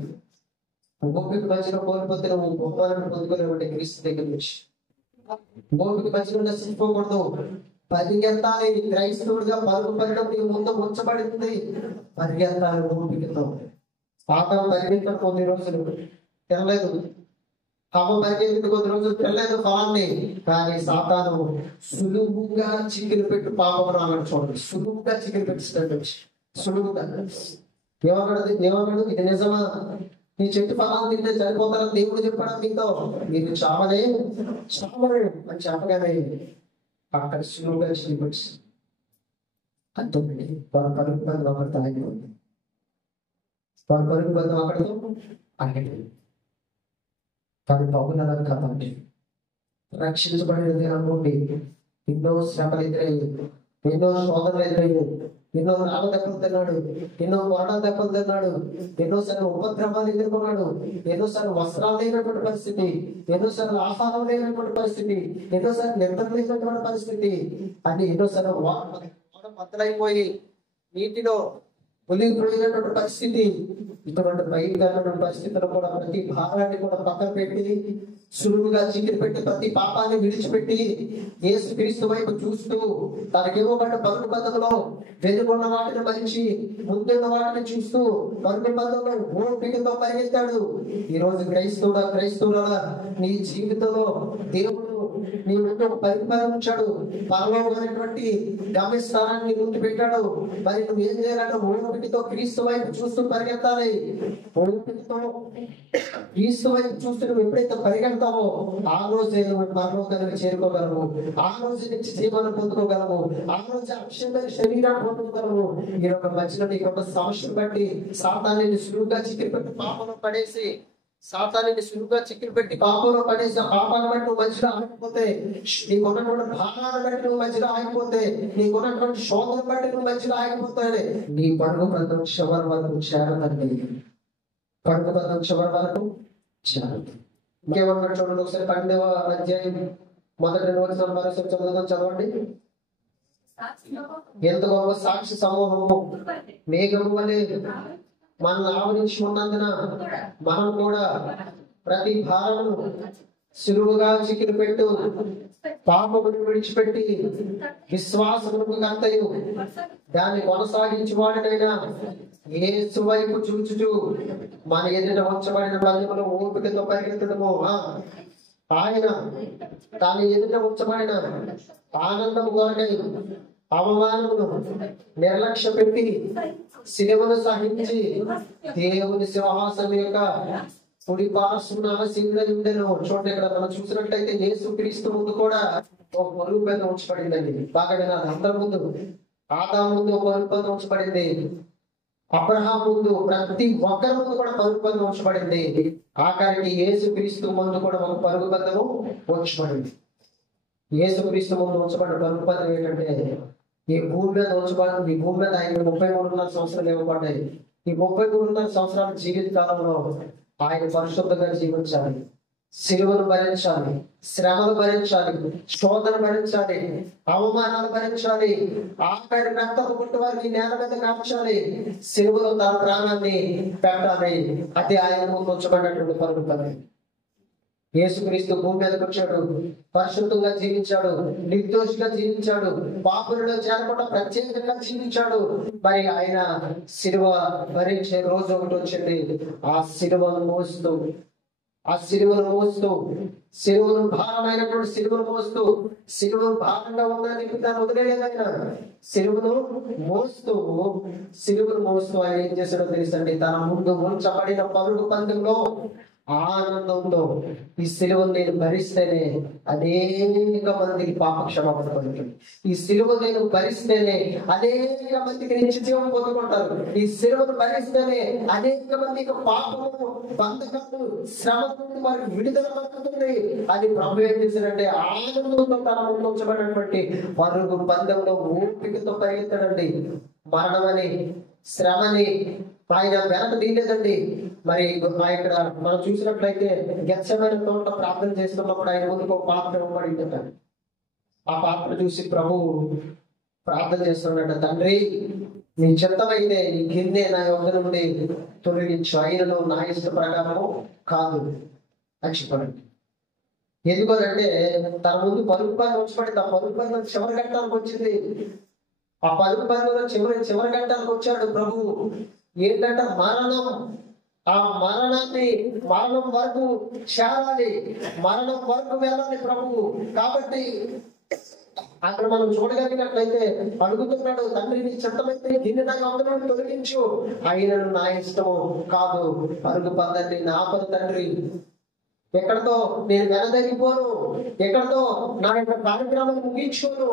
ఓపిక మధ్యలో కోల్పోతే నువ్వు బహుమానాన్ని పొందుకోలేవంటే క్రీస్తు దగ్గర నుంచి. ఓపిక మధ్యలో నశించుకోకూడదు, పరిగెత్తాలి. క్రైస్తవుడిగా పరుగు నీ ముందు ఉంచబడింది. పరిగెత్తాలి ఓపికతో. పాపం పరిగెత్తిన కొన్ని రోజులు తినలేదు, పాపం పరిగెత్తిన కొద్ది రోజులు తినలేదు ఫలాన్ని, కానీ సాతాను సులువుగా చిక్కులు పెట్టి పాపం రావాలని చూడండి. సులువుగా చిక్కులు పెట్టిస్తాడు. సులువుగా ఏమన్నాడు? ఇది నిజమా? నీ చెట్టు ఫలాన్ని తింటే చనిపోతారని దేవుడు చెప్పాడు మీతో, మీరు చావలే అని చెప్పగానే అక్కడ సులువుగా చిక్కుపెట్టి అంటుంది. వారి పరుగు బంధం అక్కడితో ఆగిపోయింది. వారి పరుగు బంధం అక్కడితో అనేది. కానీ పౌరుల కాబట్టి రక్షించబడినది అనుకోండి, ఎన్నో శ్రమలు ఎదురయ్యాయి, ఎన్నో శోధనలు ఎదురయ్యాయి, ఎన్నో రాళ్ళ దెబ్బలు తిన్నాడు, ఎన్నో మరణ దెబ్బలు తిన్నాడు, ఎన్నోసార్లు ఉపద్రవాలు ఎదుర్కొన్నాడు, ఎన్నోసార్లు వస్త్రాలు లేనటువంటి పరిస్థితి, ఎన్నోసార్లు ఆహారం లేనటువంటి పరిస్థితి, ఎన్నోసార్లు నిద్ర లేనటువంటి పరిస్థితి, అని ఎన్నోసార్లు బద్దలైపోయి నీటిలో మునిగిపోయినటువంటి పరిస్థితి. ఇటువంటి భయంకరమైన పరిస్థితుల్లో కూడా ప్రతి భారాన్ని కూడా పక్కన పెట్టి సులువుగా చీకటి పెట్టి ప్రతి పాపాన్ని విడిచిపెట్టి యేసుక్రీస్తు వైపు చూస్తూ తనకేమోబడ్డ పరుగు బంధంలో వెనుకున్న వాటిని మంచి ముందున్న వాటిని చూస్తూ పరుగు బంధంలో ఓపికతో పరిగెత్తాడు. ఈ రోజు క్రైస్తవుడా నీ జీవితంలో దేవుడు నీ ముందు పరిపాలించాడు, పరలోకమైనటువంటి గమ్యస్థానాన్ని ముందు పెట్టాడు. మరి నువ్వు ఏం చేయాలంటే ఓపికతో క్రీస్తు వైపు చూస్తూ పరిగెత్తాలి. ఓపికతో క్రీస్తు వైపు చూస్తూ నువ్వు ఎప్పుడైతే పరిగెడతావో ఆ రోజే నువ్వు పరలోకానికి చేరుకోగలవు, ఆ రోజు నుంచి జీవనం పొందుకోగలవు, ఆ రోజు అక్షయమైన శరీరాన్ని పొందుకోగలవు. ఈ యొక్క మధ్యలో నీకు ఒక సమస్యను బట్టి సాతాన్ని సులువుగా చిక్కిరి పెట్టి పాపంలో పడేసి పాపంలో పడేసి పాపాన్ని బట్టి నువ్వు మధ్యలో ఆగిపోతే, నీకున్నటువంటి భారాన్ని బట్టి నువ్వు మధ్యలో ఆగిపోతే, నీకున్నటువంటి శోధన బట్టి నువ్వు మధ్యలో ఆగిపోతే నీ పడుగు బంధం చివరి వరకు చేరదండి. పడుగు బంధం చివరి వరకు చేరదు. ఇంకేమన్నా చూడండి ఒకసారి 12వ అధ్యాయం మొదటి వచనం మరోసారి చదవండి. ఎంత గొప్ప సాక్షి సమూహము మేఘము వలె మనల్ని ఆవరించి ఉన్నందున మనం కూడా ప్రతి భారమును సులువుగా చిక్కిలి పెట్టు పాపమును విడిచిపెట్టి విశ్వాసమునకు కర్తయు దాన్ని కొనసాగించువాడినైనా యేసు వైపు చూచుచు మన ఎదుట ఉంచబడిన బంధములు ఓపికతో పరిగెత్తడము. ఆయన తాను ఎదుట ఉంచబడిన ఆనందము కొరకై అవమానమును నిర్లక్ష్య పెట్టి శిలువను సహించి దేవుని సింహాసనం యొక్క కుడి పార్శ్వన ఆసీనుడై ఉండెను. చూడండి, ఇక్కడ మనం చూసినట్లయితే యేసుక్రీస్తు ముందు కూడా ఒక పరుగు బంధ ఉంచబడిందండి. బాగా వినాలి. అందరి ముందు, ఆదాము ముందు ఒక పరుగు బంధ ఉంచబడింది, అబ్రహాం ముందు, ప్రతి ఒక్కరి ముందు కూడా పరుగు బంధం ఉంచబడింది. ఆఖరికి యేసుక్రీస్తు ముందు కూడా ఒక పరుగు బంధము ఉంచబడింది. యేసుక్రీస్తు ముందు ఉంచబడిన పరుగు బంధం ఏంటంటే, ఈ భూమి మీద ఉంచబడింది. ఈ భూమి మీద ఆయన 33.5 సంవత్సరాలు ఇవ్వబడ్డాయి. ఈ 33.5 సంవత్సరాల జీవిత కాలంలో ఆయన పరిశుద్ధంగా జీవించాలి, సిలువను భరించాలి, శ్రమలు భరించాలి, శోధన భరించాలి, అవమానాలు భరించాలి, ఆఖరి రక్తపు గుట్టు వారికి నేల మీద కాల్చాలి, సిలువలో తన ప్రాణాన్ని పెట్టాలి. అది ఆయన ముందు ఉంచబడినటువంటి పరుగు బంధం. యేసుక్రీస్తు భూమి మీదకి వచ్చాడు, పరిశుద్ధంగా జీవించాడు, నిర్దోషిగా జీవించాడు, పాపులలో చేరకుండా ప్రత్యేకంగా జీవించాడు. మరి ఆయన సిలువ భరించే రోజు ఒకటి వచ్చింది. ఆ సిలువను మోస్తూ సిలువను భారమైనటువంటి సిలువను మోస్తూ, సిలువను భారంగా ఉందని చెప్పి దాన్ని వదిలేయగలిగిన సిలువను మోస్తూ ఆయన ఏం చేశాడో తెలుసండి. తన ముందు ఉంచబడిన పరుగు పందెంలో ఆనందంతో ఈ సిలువను నేను భరిస్తేనే అనేక మందికి పాప క్షమాపణ పొందుతుంది. ఈ సిలువను నేను భరిస్తేనే అనేక మందికి నిత్య జీవం పొందుకుంటారు. ఈ సిలువను భరిస్తేనే అనేక మందికి పాపము, బంధకాలు, శ్రమ నుండి వారికి విడుదల పడుతుంది. అది ప్రభు ఏం చేశాడంటే ఆనందంతో తన ముందు ఉంచబడినటువంటి పరుగు పందెంలో ఓపికతో పరిగెత్తాడండి. మరణమని, శ్రమని ఆయన వెనక తీయలేదండి. మరి ఇక్కడ మనం చూసినట్లయితే గెత్సేమనే తోట ప్రార్థన చేస్తున్నప్పుడు ఆయన ముందుకు ఒక పాత్ర ఇవ్వబడిందట. ఆ పాత్ర చూసి ప్రభు ప్రార్థన చేస్తున్నాడట, తండ్రి నీ చిత్తమైతే ఈ గిన్నె నా యొద్ద నుండి తొలగించు, ఆయనను నా ఇష్ట ప్రకారము కాదు అని చెప్పండి. ఎందుకంటే తన ముందు పరుగు బంధం ఉంచబడింది. ఆ పరుగు బంధం చివరి ఘట్టానికి వచ్చింది. ఆ పరుగు బంధంలో చివరి ఘట్టానికి వచ్చాడు ప్రభు. ఏంటంటే మరణం. ఆ మరణం వరకు చేరాలి, మరణం వరకు వెళ్ళాలి ప్రభువు. కాబట్టి అక్కడ మనం చూడగలిగినట్లయితే అడుగుతున్నాడు, తండ్రి నీ చిత్తమైతే దీన్ని నాకు అందరూ తొలగించు, ఆయనను నా ఇష్టము కాదు. పరుగు పందాన్ని నా పరు తండ్రి, ఎక్కడితో నేను వెనదగిపోను, ఎక్కడితో నా యొక్క కార్యక్రమాన్ని ముగించుకోను.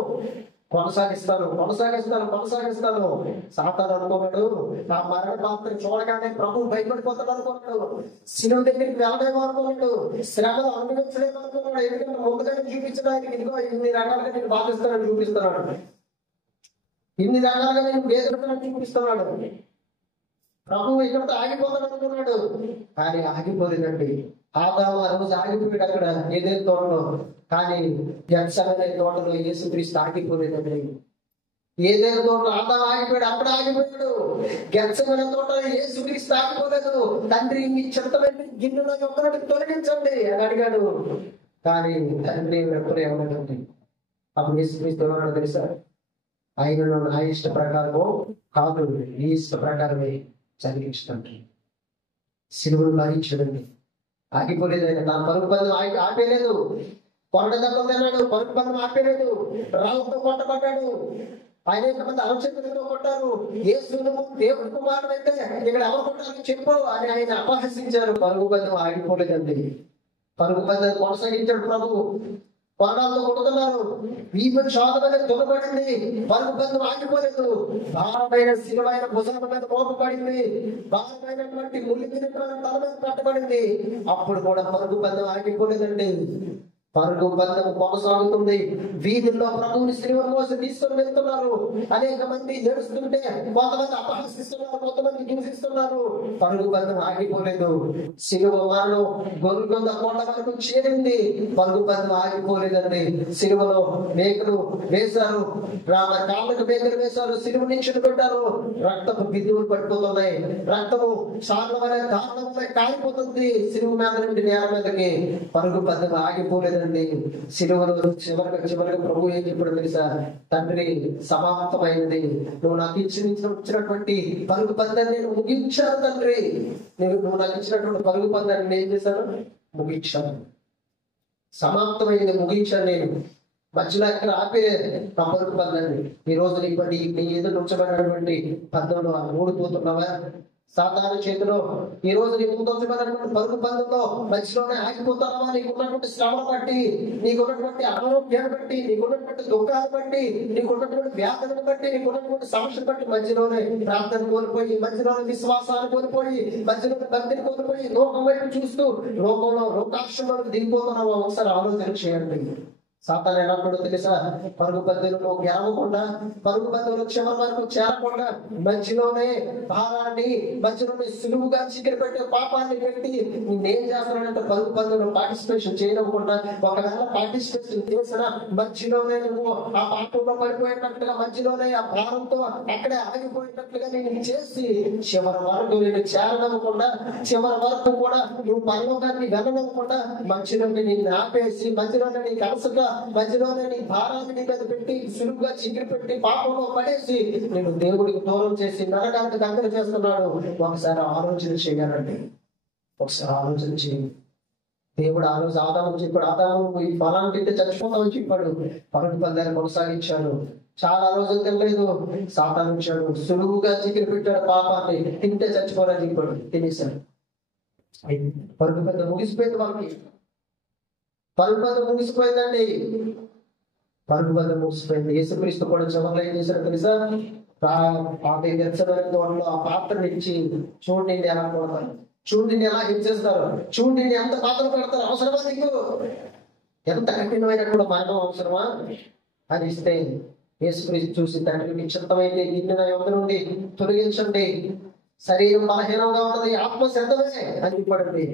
కొనసాగిస్తాను కొనసాగిస్తాను కొనసాగిస్తాను. సాతాను అనుకున్నాడు, నా మరణ పాత్ర చూడగానే ప్రభు భయపడిపోతాడు అనుకున్నాడు, శిలువ దగ్గరికి వెళ్ళడేమో అనుకున్నాడు, శ్రమలు అనుభవించలేమో అనుకున్నాడు. ఎందుకంటే ముందుగానే చూపించడానికి ఇదిగో ఇన్ని రకాలుగా నేను బాధిస్తానని చూపిస్తున్నాడు, ఇన్ని రకాలుగా నేను వేదనని చూపిస్తున్నాడు. ప్రభు ఇక్కడితో ఆగిపోతాడు అనుకున్నాడు, కానీ ఆగిపోలేదండి. ఆదాము ఆ రోజు ఆగిపోయాడు అక్కడ ఏదైనా తోటలో, కానీ గెత్సేమనే తోటలో యేసుక్రీస్తు ఆగిపోలేదండి. ఏదైనా తోటలో ఆదాము ఆగిపోయాడు, అక్కడ ఆగిపోయాడు. గెత్సేమనే తోటలో యేసుక్రీస్తు ఆగిపోలేదు. తండ్రి మీ చిత్తమైన గిన్నెలో ఒక్కరిని తొలగించండి అని అడిగాడు, కానీ తండ్రి ఎప్పుడు ఏమన్నాడండి. అప్పుడు యేసుక్రీస్తు ఏమన్నాడు తెలుసా? ఆయనను నా ఇష్ట ప్రకారము కాదు, నీ ఇష్ట ప్రకారమే జరిగించండి. సిలువను భరించడండి. ఆగిపోలేదు ఆయన. తన పరుగు పందెం ఆపేలేదు. కొరడ దెబ్బలు తిన్నాడు, పరుగు పందెం ఆపేలేదు. రాళ్ళతో కొట్టబడ్డాడు, అనేక మంది అలచకులతో కొట్టారు. యేసును దేవుడి కుమారుడు అయితే ఇక్కడ ఎవరు కొట్టారని చెప్పు అని ఆయన అపహసించారు. పరుగు పందెం ఆగిపోలేదండి. పరుగు పందెం కొనసాగించాడు ప్రభు. కొరడాలతో కొడుతున్నారు, వీపు శోధమైన దుఃఖపడింది, పరుగు పందెం ఆగిపోలేదు. భారమైన శిలువైన భుజాల మీద మోపబడింది, భారమైనటువంటి ముళ్ళు తల మీద పెట్టబడింది. అప్పుడు కూడా పరుగు పందెం ఆగిపోలేదండి. పరుగు బంధం కొనసాగుతుంది. వీధుల్లో ప్రభువుని శిలువ మోసి తీసుకొని వెళ్తున్నారు. అనేక మంది నడుస్తుంటే కొంతమంది అపహసిస్తున్నారు, కొంతమంది దూషిస్తున్నారు. పరుగు బంధం ఆగిపోలేదు. శిలువ మరణం గొంగొంద కొండ వరకు చేరింది. పరుగు బంధం ఆగిపోలేదండి. శిలువలో మేకలు వేశారు, కాళ్ళకు మేకలు వేశారు, శిలువ నిచ్చెన పెట్టారు. రక్తపు బిందువులు పడిపోతున్నాయి, రక్తము సార్ల వల్ల దారుణం వల్ల కాలిపోతుంది శిలువ మీద నుండి నేల మీదకి. పరుగు బంధం ఆగిపోలేదు. శిలువలో చివరిగా ప్రభు ఏం చెప్పాడు తెలుసా? తండ్రి సమాప్తమైనది, నువ్వు నాకు ఇచ్చినటువంటి పరుగు పందాన్ని నేను ముగించాను తండ్రి. నువ్వు నాకు ఇచ్చినటువంటి పరుగు పందాన్ని నేను ఏం చేశాను? ముగించాను. సమాప్తమైనది, ముగించాను నేను. మధ్యలో ఎక్కడ ఆపే నా పరుగు పందాన్ని. ఈ రోజు నీ ఎదురు ఉంచబడినటువంటి పందంలో ఓడిపోతున్నావా? సాతాను చేతిలో ఈ రోజు నీ ముందొచ్చినటువంటి పరుగు పందంలో మధ్యలోనే ఆగిపోతావా? నీకున్నటువంటి శ్రమ బట్టి, నీకున్నటువంటి అనారోగ్యాన్ని బట్టి, నీకున్నటువంటి దుఃఖాలు బట్టి, నీకున్నటువంటి వ్యాధులను బట్టి, నీకున్నటువంటి సమస్యను బట్టి మధ్యలోనే ప్రార్థన కోల్పోయి, మధ్యలోనే విశ్వాసాన్ని కోల్పోయి, మధ్యలోనే భక్తిని కోల్పోయి, లోకం వైపు చూస్తూ లోకంలో లోకాశ్రమంలో దిగిపోతున్నావా? ఒకసారి ఆలోచన చేయండి. సాతాను ఎలాంటి తెలుసా? పరుగు పందెంలో గెలవకుండా, పరుగు పందెంలో చివరి వరకు చేరకుండా, మధ్యలోనే భారాన్ని, మధ్యలోనే సులువుగా చికెన్ పెట్టే పాపాన్ని పెట్టి నేనేం చేస్తానంటే పరుగు పందెంలో పార్టిసిపేషన్ చేయకుండా, ఒకవేళ పార్టిసిపేషన్ చేసినా మధ్యలోనే నువ్వు ఆ పాపంలో పడిపోయేటట్లుగా, మధ్యలోనే ఆ భారంతో అక్కడే ఆగిపోయేటట్లుగా నేను చేసి చివరి వరకు నేను చేరనవ్వకుండా, చివరి వరకు కూడా నువ్వు పరలోకాన్ని వెళ్ళనవ్వకుండా, మధ్యలోనే నేను ఆపేసి, మధ్యలోనే నీకు అలసగా, మధ్యలోనే నీ భారాన్ని నీ మీద పెట్టి సులువుగా చిగిరి పెట్టి పాపంలో పడేసి నేను దేవుడికి దూరం చేసి నరకానికి దగ్గర చేస్తున్నాడు. ఒకసారి ఆలోచన చేయాలండి. ఒకసారి ఆలోచన చేయండి. దేవుడు ఆ రోజు ఆదాము చెప్పాడు, ఆదాము ఈ ఫలాన్ని తింటే చచ్చిపోతామని చెప్పాడు. పరుగు పందాన్ని కొనసాగించాడు. చాలా రోజులు తినలేదు, సాతాను ఇచ్చాడు, సులువుగా చిగిరి పెట్టాడు పాపాన్ని. తింటే చచ్చిపోవాలని చెప్పాడు, తినేశాడు. పరుగు పందెం ముగిసిపోయింది వాళ్ళకి. పరుగు పందెం ముగిసిపోయిందండి. పరుగు పందెం ముగిసిపోయింది. యేసుక్రీస్తు కూడా చివరిలో ఏం చేశారు తెలుసా? గెత్సేమనే తోటలో ఆ పాత్రను ఇచ్చి, చూడండి ఎలా కొడతారు, చూడండి ఎలా హింసిస్తారు, చూడండి ఎంత పాత్రలు పెడతారు, అవసరమా నీకు? ఎంత కఠినమైన కూడా మరణం అవసరమా అని ఇస్తే యేసుక్రీస్తు చూసి, తండ్రి మీకు చిత్తమైతే నిన్ను నా యొద్ద నుండి తొలగించండి, శరీరం బలహీనంగా ఉన్నది, ఆత్మ సిద్ధమే అని చెప్పాడండి.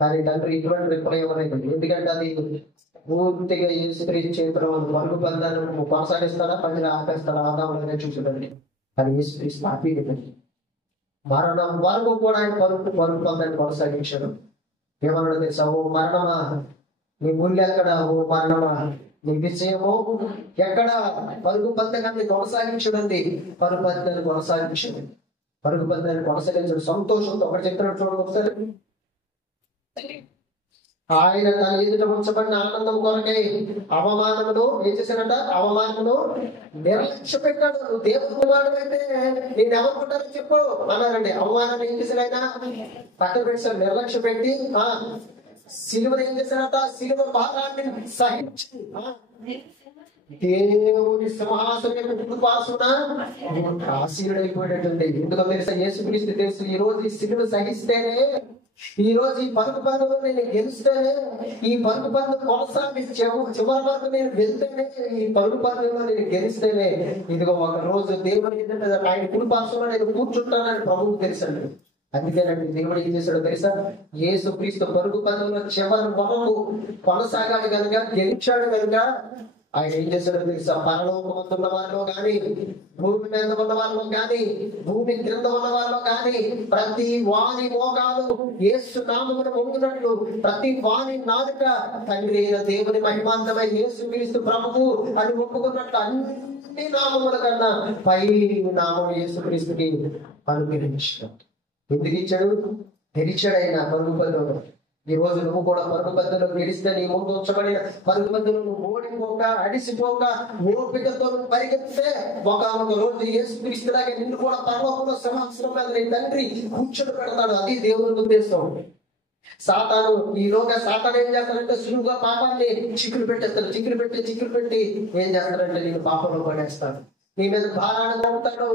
కానీ తండ్రి ఇటువంటి రిప్లై ఇవ్వలేదు. ఎందుకంటే అది పూర్తిగా యేసుక్రీస్తు చేతిలో పరుగు పందాన్ని కొనసాగిస్తాడా, పనిని ఆపేస్తాడా? ఆదాములనే చూసాడండి. కానీ యేసుక్రీస్తు ఆపేయండి. మరణం వరకు కూడా ఆయన పరుగు పందాన్ని కొనసాగించాడు. ఏమన్నాడు తెలుసా? ఓ మరణమా నీ ముళ్ళు ఎక్కడ? ఓ మరణమా నీ విజయము ఎక్కడ? పరుగు పందాన్ని కొనసాగించడండి. పరుగు పందాన్ని కొనసాగించండి. పరుగు పందాన్ని కొనసాగించడం సంతోషంతో. ఒకటి చెప్తున్నాడు చూడండి ఒకసారి. ఆయన తన ఎదుట ఉంచబడిన ఆనందం కొరకై అవమానమును ఏం చేశాడంట? అవమానమును నిర్లక్ష్య పెట్టాడు. నువ్వు దేవుని కుమారుడు అయితే నేను ఎవరుకుంటారని చెప్పు అన్నారండి. అవమానాన్ని ఏం చేశాడు ఆయన? పక్కన పెట్టాడు, నిర్లక్ష్య పెట్టి సిలువను ఏం చేశాడట? సిలువ భారాన్ని సహించి దేవుని సింహాసనం యొక్క కుటుంబాసున ఆశీనుడైపోయాడండి. ఎందుకో తెలుసా? యేసుక్రీస్తు తెలుసు, ఈ రోజు ఈ సిలువ సహిస్తేనే, ఈ రోజు ఈ పరుగు పందులో నేను గెలిస్తేనే, ఈ పరుగు పందు కొనసాగి చివరి వరకు నేను వెళ్తేనే, ఈ పరుగు పందులో నేను గెలిస్తేనే, ఇదిగో ఒక రోజు దేవుని ఆయన కుటుంబాసులో నేను కూర్చుంటానని ప్రభువుకు తెలుసండి. అందుకేనండి దేవుడు ఏం చేశాడో తెలుసా? యేసుక్రీస్తు పరుగు పందులో చివరి వరకు కొనసాగాడు కనుక, గెలిచాడు కనుక ఆయన ఏం చేశాడో తెలుసా? పరలోకమందు ఉన్న వారిలో కానీ, భూమి మీద ఉన్న వారిలో కానీ, భూమి క్రింద ఉన్న వారిలో కానీ, ప్రతి వాని మోకాలు యేసు నామమున వంగునట్లు, ప్రతి వాని నాలుక తండ్రి అయిన దేవుని మహిమాంతమై యేసుక్రీస్తు ప్రభువు అని ఒప్పుకున్నట్లు అన్ని నామముల కన్నా పై నామం యేసుక్రీస్తుకి అనుగ్రహించాడు. ఎందుకు ఇచ్చాడు? గెలిచాడు ఆయన పరుగు పందెంలో. ఈ రోజు నువ్వు కూడా పరుగు పందెంలో గెలిస్తే, నీ ముందు ఉంచబడిన పరుగు పందెంలో నువ్వు ఓడిపోక, అడిసిపోక, ఓపికతో నువ్వు పరిగెత్తితే, ఒక రోజు యేసుక్రీస్తులాగా నిన్ను కూడా పరలోకంలో సింహాసనం మీద నీ తండ్రి కూర్చొని పెడతాడు. అది దేవుని ఉద్దేశం. సాతాను ఈలోగా సాతాను ఏం చేస్తాడంటే సులువుగా పాపాన్ని చిక్కులు పెట్టేస్తాడు. చిక్కులు పెట్టి ఏం చేస్తాడంటే నేను పాపంలో పడేస్తాడు. నీ మీద భారాన్ని మోపుతాడు.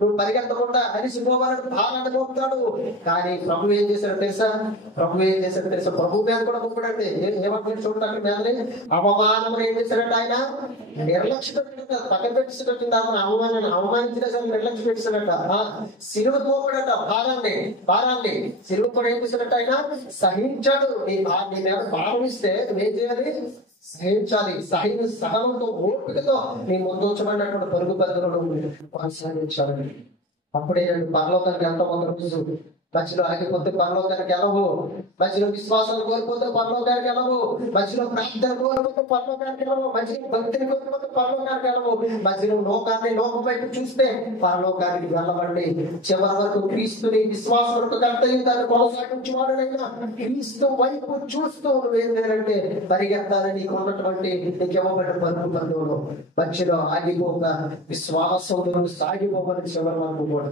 నువ్వు పరిగెత్తకుండా అలిసిపోవాలని భారాన్ని మోపుతాడు. కానీ ప్రభు ఏం చేశాడు తెలుసా? ప్రభు మీద కూడా మోపుడండి. ఏమంటాడు చూడండి, అక్కడ మీదనే అవమానం ఏం చేశాడంటే ఆయన నిర్లక్ష్య పెట్టినట్టు, పక్కన పెట్టేసినట్టు, అవమానించిన నిర్లక్ష్య పెట్టేసినట్ట, సిలువ మోపుడట. భారాన్ని సిలువ కూడా ఏం చేశాడంటే ఆయన సహించాడు. నీ మీద భారం ఇస్తే నువ్వేం చేయాలి? సహించాలి. సహనంతో, ఓపికతో నీ ముందు ఉంచబడినటువంటి పరుగు పందెంలో కొనసాగించాలి. అప్పుడే పరలోకానికి ఎంతో ఒక రోజు మధ్యలో ఆగిపోతే పరలోకానికి వెళ్ళవు, మధ్యలో విశ్వాసాలు కోల్పోతే పరలోకానికి వెళ్ళవు, మధ్యలో ప్రార్థన కోల్పోతే పరలోకానికి వెళ్ళవు, మధ్యలో భక్తిని కోల్పోతే పరలోకానికి వెళ్ళవు, మధ్యలో లోకం వైపు చూస్తే పరలోకానికి వెళ్ళవండి. చివరి వరకు క్రీస్తుని విశ్వాసం వరకు కర్తయ్య దాన్ని కొనసాగించేవాడునైనా క్రీస్తు వైపు చూస్తూ నువ్వేం చేయాలంటే పరిగెత్తాలని నీకు ఉన్నటువంటి నీకు ఇవ్వబడిన పరుగు పందెంలో మధ్యలో ఆగిపోక విశ్వాసంలో సాగిపోమని చివరి వరకు కూడా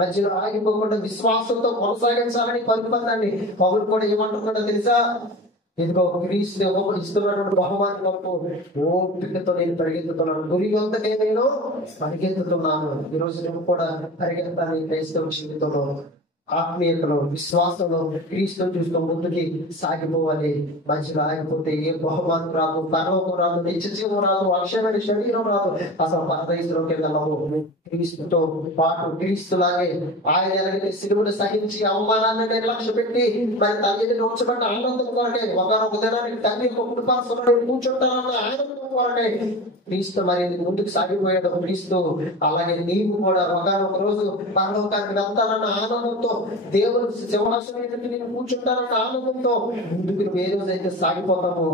మధ్యలో ఆగిపోకుండా విశ్వాసంతో కొనసాగించాలని పరుగు పందాన్ని పౌరులు కూడా ఏమంటున్నాడో తెలుసా? ఇదిగో క్రీస్తు ఇస్తున్నటువంటి బహుమానం ఓపికతో నేను పరిగెత్తుతున్నాను, గురి వద్దకే నేను పరిగెత్తుతున్నాను. ఈరోజు నువ్వు కూడా పరిగెత్తాలి. క్రైస్తవ జీవితంలో ఆత్మీయతలో, విశ్వాసంలో క్రీస్తుని చూస్తూ ముందుకి సాగిపోవాలి. మధ్యలో ఆగిపోతే ఏ బహుమానం రాదు, పరలోకం రాదు, నిత్య జీవం రాదు, అక్షయమైన శరీరం రాదు, అసలు పరదేశంలోకి వెళ్ళవు. క్రీస్తుతో పాటు క్రీస్తులాగే ఆయన ఎలాగైతే సిలువను సహించి అవమానాన్ని నిర్లక్ష్య పెట్టి మరి తల్లిని ఉంచబడిన ఆనందం కొరకే, ఒకనొక దినానికి తల్లి కుటుంబాలు కూర్చుంటారన్న ఆనందం కొరకే క్రీస్తు మరి ముందుకు సాగిపోయాడు. క్రీస్తు అలాగే నీవు కూడా ఒకనొక రోజు పరలోకానికి వెళ్తానన్న ఆనందంతో, దేవుడు సింహాసనం మీద నేను కూర్చుంటానన్న ఆనందంతో ముందుకు నువ్వు ఏ రోజైతే సాగిపోతామో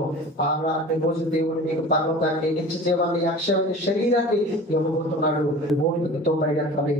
అలాంటి రోజు దేవుడు నీకు పరలోకాన్ని, నిత్య జీవాన్ని, అక్షయమైన శరీరాన్ని ఇవ్వబోతున్నాడు. ఓపికతో పరిగెత్తాలి.